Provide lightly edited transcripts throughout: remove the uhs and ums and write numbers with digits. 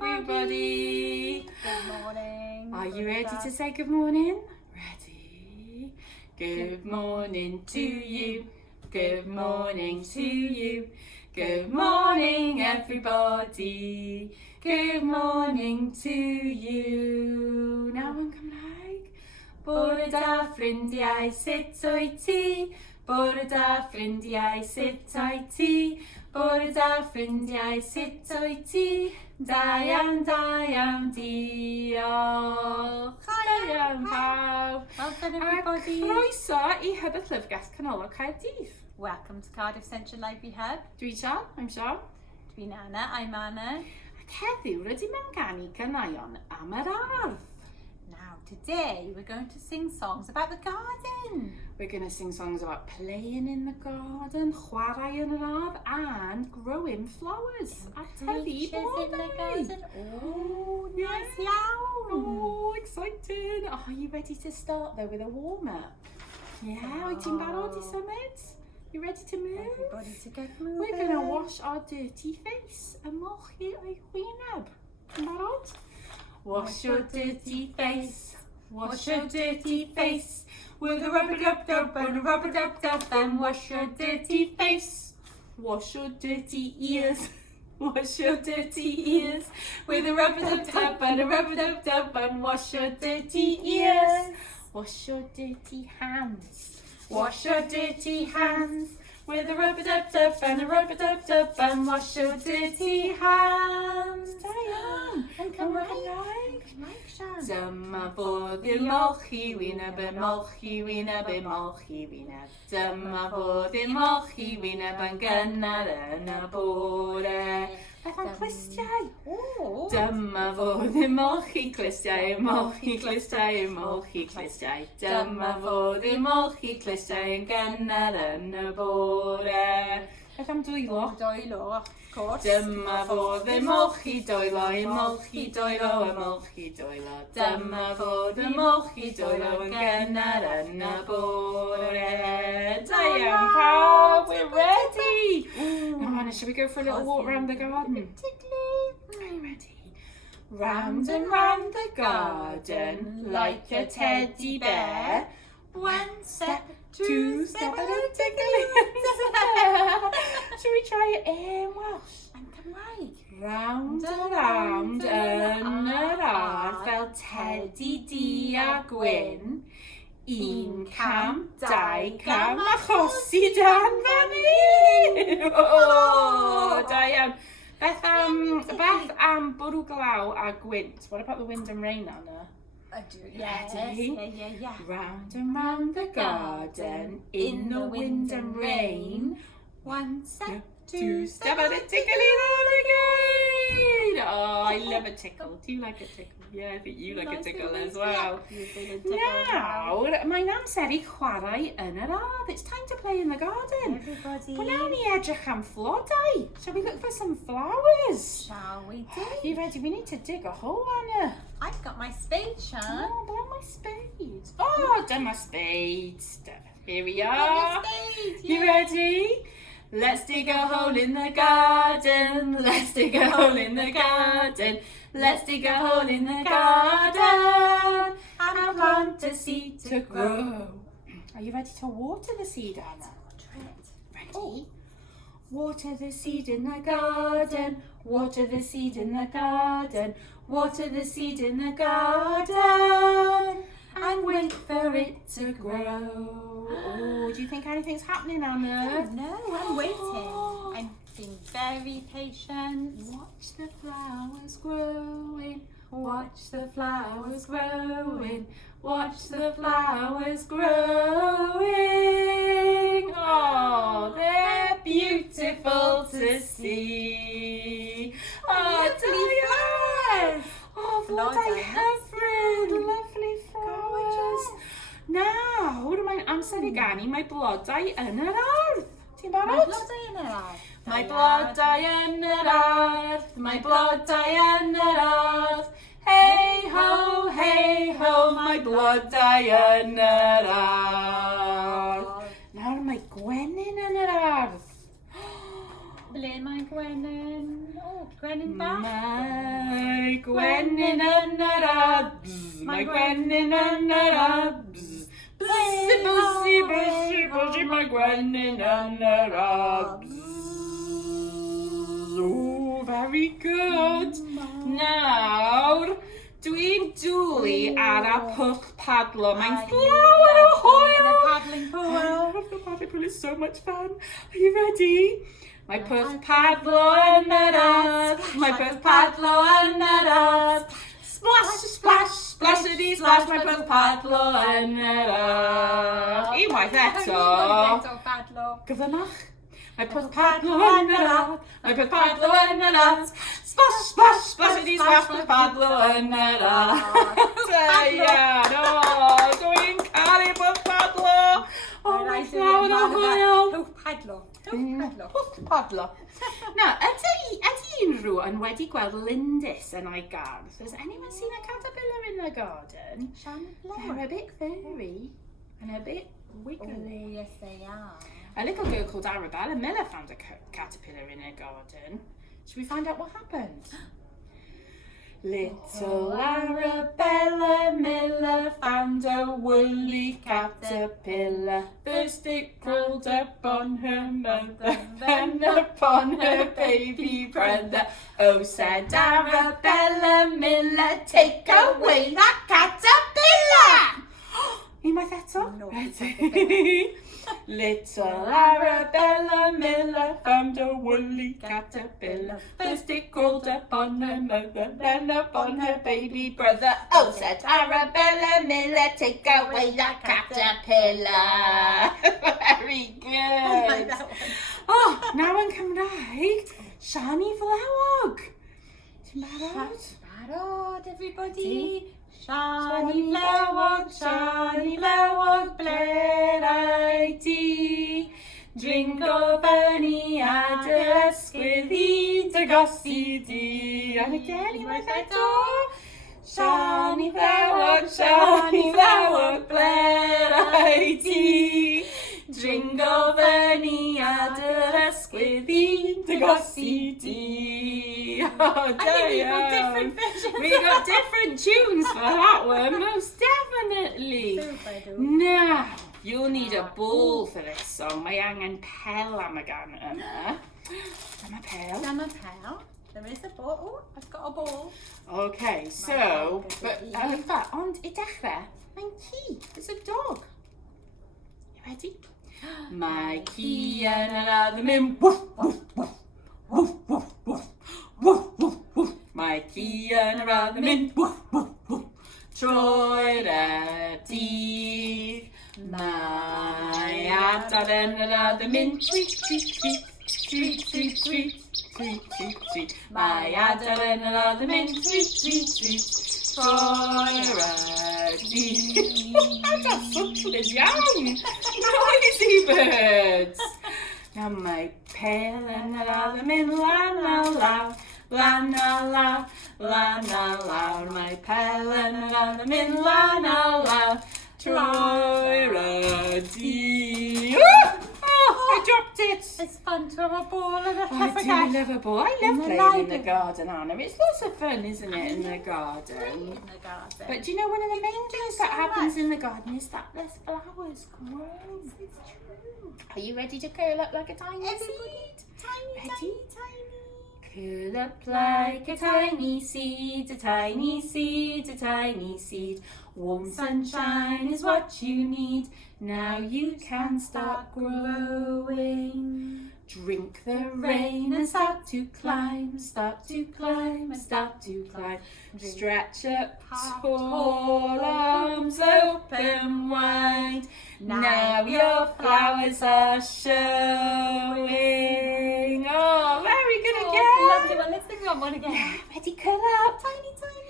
everybody. Good morning. Are you ready to say good morning? Ready? Good morning to you. Good morning to you. Good morning, everybody. Good morning to you. Now yn Cymraeg. Bore da ffrindiau, sut wyt ti? Bore da ffrindiau, sut wyt ti? Bore da ffrindiau, sut wyt ti? Da iawn, diolch. Da iawn pawb. Welcome everybody. A croeso I Hybeth Llyfrgell Canolog Caerdydd. Welcome to Cardiff Central Library Hub. Dwi Sian, I'm Sian. Dwi'n Anna, I'm Anna. Ac heddiw rydym yn ganu caneuon am yr ardd. Now today we're going to sing songs about the garden. We're going to sing songs about playing in the garden, chwarae yn yr ardd, and growing flowers. A tyfu Creatures in the blodau. garden. Oh, nice iawn. Oh, exciting. Oh, are you ready to start though with a warm-up? Yeah, wyt ti'n barod I symud? You ready to move? Everybody to get moving. We're going to wash our dirty face and molchi o'i wyneb. Ti'n barod? Wash your dirty face. Wash your dirty face. With a rub-a-dub-dub and a rub-a-dub-dub and wash your dirty face. Wash your dirty ears. Wash your dirty ears. With a rub-a-dub-dub and a rub-a-dub-dub and wash your dirty ears. Wash your dirty hands. Wash your dirty hands. With a rub-a-dub-dub and a rub-a-dub-dub and wash your dirty hands. Diane, Yn Cymraeg. Cymraeg, Sian. Dyma fodd i'r molchi wyneb, y molchi wyneb, y molchi wyneb. Dyma fodd i'r molchi wyneb yn gynnar yn y bore. Beth am clistiau? Oh. Dyma fodd i'r molchi clistiau, molchi clistiau, molchi clistiau. Dyma fodd i'r molchi clistiau yn gynnar yn y bore. Beth am dwylo? Doelo, of course. Dyma fodd y molchi doelo, y molchi doelo, y molchi doelo. Dyma fodd y molchi doelo yn gynnar yn y bore. Da iawn pawb, we're ready! Now Anna, shall we go for a little walk around the garden? Are you ready? Round and round the garden, like a teddy bear. One step, two step, and a tickling step. Shall we try it in Welsh? Yn Cymraeg. Round and round yn yr ardd fel tedi di a gwyn. Un cam, dau cam, a chosi dan fan hyn. Oh, da iawn. Beth am bwrw glaw a gwynt? What about the wind and rain, Anna? I do, yes. Ready? Yeah. Round and round the garden, in the wind and rain. One step, Two step and a tickly there again. Oh, I love a tickle. Do you like a tickle? Yeah, I think you like a tickle as well. Now, mae'n amser I chwarae yn yr ardd. It's time to play in the garden. Everybody. Wel, nawn ni edrych am flodau. Shall we look for some flowers? Shall we do? You ready? We need to dig a hole, Anna. I've got my spade, Sian. Oh, blow my spade. Oh, done my spade. Here we Got are. your spade, You yeah. ready? Let's dig a hole in the garden. Let's dig a hole in the garden. Let's dig a hole in the garden and plant a seed to grow. Are you ready to water the seed, Anna? Ready? Oh. Water the seed in the garden. Water the seed in the garden. Water the seed in the garden. And wait for it to grow. Oh, do you think anything's happening, Anna? No, I'm waiting. I'm being very patient. Watch the flowers growing. Watch the flowers growing. Watch the flowers growing. Oh, they're beautiful to see. Oh, flowers. Oh, flodau hyfryd. Lovely flowers. Nawr, mae'n amser I ganu mae blodau yn yr ardd. Ti'n Mae barod? blodau yn yr ardd. Mae blodau yn yr ardd. Mae blodau yn yr ardd. Hey ho, mae blodau yn yr ardd. Nawr mae gwenyn yn yr ardd. Ble mae gwenyn? Oh, Gwenyn bach. Mae gwenyn yn yr ardd, mae gwenyn yn yr ardd. Bwsi, bwsi, bwsi, bwsi, mae gwenyn yn yr ardd. Oh, very good. Nawr, dwi'n dwlu ar y pwll padlo. Mae'n llawer o hwyl. The paddling pool. The paddling pool is so much fun. Are you ready? Mae pwll padlo yn yr ardd. Mae pwll padlo yn yr ardd. Splash, splash, splashity splash. Mae pwll padlo yn yr ardd. Unwaith eto. Gyfynach. Mae pwll padlo yn yr ardd. Mae pwll padlo yn yr ardd. Splash, splash, splashity splash. Mae padlo yn yr ardd. Ian, dwi'n caru pwll padlo. Mae'n llawer o hwyl. Pwll padlo. Pwll padlo. Now, ydy unrhyw yn wedi gweld lindys yn ei gardd? Has anyone seen a caterpillar in the garden? Sian and They're a bit furry and a bit wiggly. Oh, yes they are. A little girl called Arabella Miller found a caterpillar in her garden. Should we find out what happened? Little Arabella Miller found a woolly caterpillar. First it crawled upon her mother, then upon her baby brother. Oh, said Arabella Miller, take away that caterpillar! Unwaith eto? Ready? Little Arabella Miller found a woolly caterpillar. First it crawled upon her mother, then upon her baby brother. Oh, said Arabella Miller, take away that caterpillar. Very good. Oh, now yn Cymraeg, Siani Flewog. Ti'n barod? Everybody. Siani Flewog, blodau di. Dringo fyny a dy ysgwydd I dy gosi di. And again, unwaith eto. Siani Flewog, blodau di. Dringo fyny a dy ysgwydd I dy gosi di. Oh, I think we've got different versions. We got different tunes for that one, most definitely. Now, you'll need a ball for this song. Mae angen pel am y gan yma. Dyma pel. There is a ball. Oh, I've got a ball. Okay, so, but in fact, ond I dechrau, mae'n ci. It's a dog. You ready? Mae ci yn yr ardd yn mynd woof, woof, woof, woof, woof, woof. Woof, woof, woof. Mae ci yn yr ardd yn mynd woof, woof, woof. Trwy'r dydd. Mae adar yn yr ardd yn mynd tweet, tweet, tweet, tweet, tweet, tweet, tweet, tweet, tweet. Mae adar yn yr ardd yn mynd tweet, tweet, tweet. Trwy'r dydd. That's swlyd iawn. Noisy birds. Now mae pel yn yr ardd yn mynd lan a lawr. Lan a lawr, lan a lawr. Mae pel yn yr ardd yn mynd lan a lawr. Trwy'r dydd. Oh, I dropped it. It's fun to have a ball and a I do love a ball. I love playing in the garden, Anna. It's lots of fun, isn't it, in the garden? But do you know one of the main things that happens in the garden is that there's flowers grow. It's true. Are you ready to curl up like a tiny seed? Ready? Curl up like a tiny seed, a tiny seed, a tiny seed. Warm sunshine is what you need. Now you can start growing. Drink the rain and start to climb, start to climb, start to climb. Stretch up tall, arms open wide. Now your flowers are showing. Oh, very good again. Lovely one. Let's sing one again. Ready, curl up. Tiny, tiny.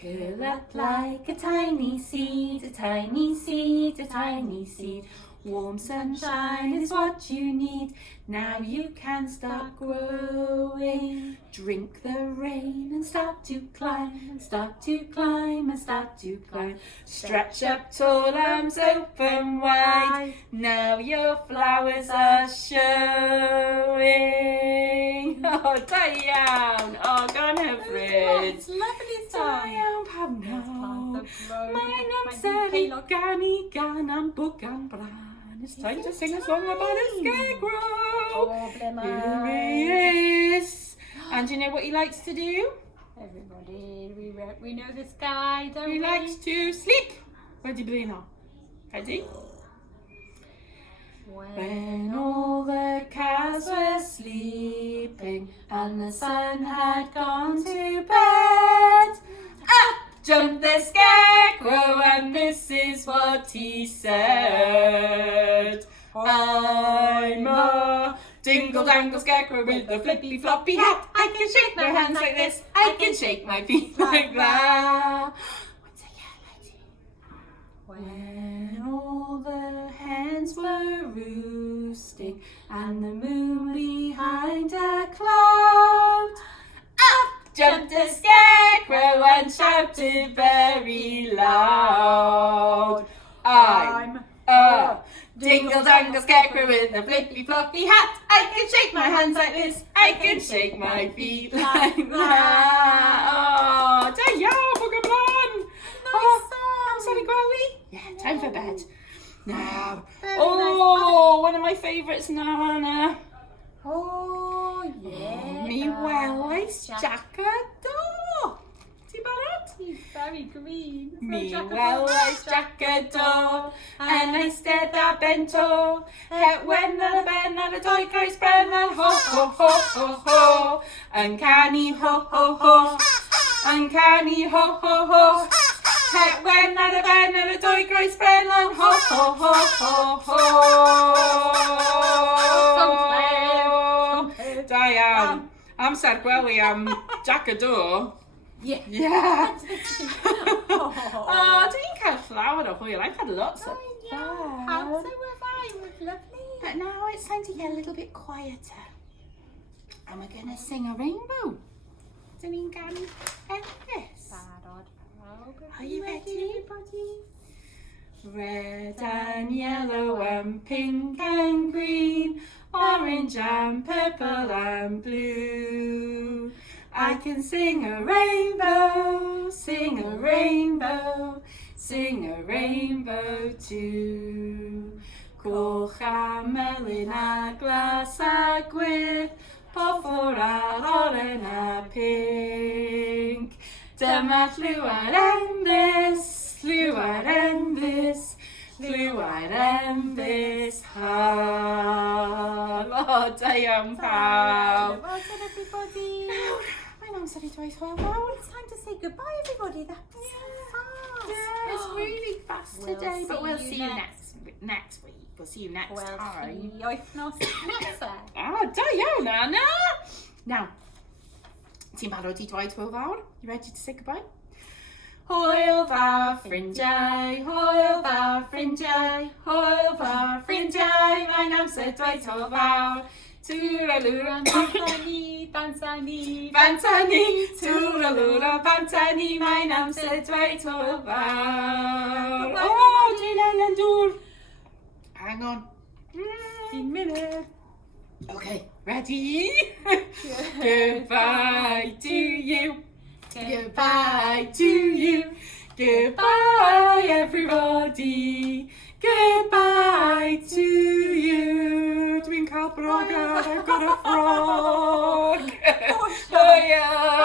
Curl up like a tiny seed, a tiny seed, a tiny seed. Warm sunshine is what you need. Now you can start growing. Drink the rain and start to climb, and start to climb, and start to climb. Stretch up tall, arms open wide. Now your flowers are showing. Oh, da iawn. Oh, go on hyfryd. It's lovely Da song. iawn pam nawr. Mae'n amser I ganu gan am bwgan bran. It's time to sing a song about a scarecrow. Oh, blimey. Here he is. And do you know what he likes to do? Everybody, we know this guy, don't we? He likes to sleep. Ready, Blino? Ready? When all the cows were sleeping and the sun had gone to bed, up jumped the scarecrow and this is what he said. I'm a dingle-dangle scarecrow with a flippy-floppy hat. I can shake my hands like this, I can shake my feet like that. Once again, ready? When all the hens were roosting and the moon behind a cloud, up jumped a scarecrow and shouted very loud. I'm a dingle-dangle scarecrow with a flippy-floppy hat. I can shake my hands like this, I can shake my feet like that. Oh, da iawn, bwg ymlaen. Amser Rhigwm. Yeah, time for bed. Now, one of my favourites now, Anna. Oh, yeah. Mi welais Jackadaw. Ti'n barod? He's very green. Mi welais Jackadaw yn eistedd a bento. Het wen ar y ben ar y doi groes bren ar ho ho ho ho ho. Yn canu ho ho ho. Yn canu ho ho ho. Het wen ar y ben ar y doi groes bren ar ho ho ho ho ho. Da iawn. Amser gwely am Jackadaw. Yeah. Yeah. Oh, dwi'n cael llawer o hwyl. I've had lots of fun. How so have I? It was lovely. But now it's time to get a little bit quieter. And we're going to sing a rainbow. Dyn ni'n gan Elvis. Are you ready? Everybody? Red and yellow and pink and green, orange and purple and blue. I can sing a rainbow, sing a rainbow, sing a rainbow too. Coch a melyn a glas a gwyrdd, poffwr a oren a pink. Dyma llywar enfys, llywar enfys, llywar enfys hal. Oh, da iawn pawb. Well done, everybody. Mae'n amser I dweud hwyl fawr. It's time to say goodbye, everybody. That's so fast. Yeah, it's really fast today, but we'll see you next week. We'll see you next time. Wythnos nesa. Ah, da iawn, Anna. Now, ti'n barod I dweud hwyl fawr? You ready to say goodbye? Hwyl fawr ffrindiau, hwyl fawr ffrindiau, hwyl fawr ffrindiau, mae'n amser dweud hwyl fawr. Tŵralwr Bantani, bantani, bantani, tŵralwr bantani, mae'n amser dweud hwyl fawr. Oh, dwi'n angen dŵr. Hang on. 1 minute. Okay, ready? Goodbye to you. Goodbye to you. Goodbye, everybody. Goodbye to you. Dwi'n cael brogad, I've got a frog. Oh, yeah.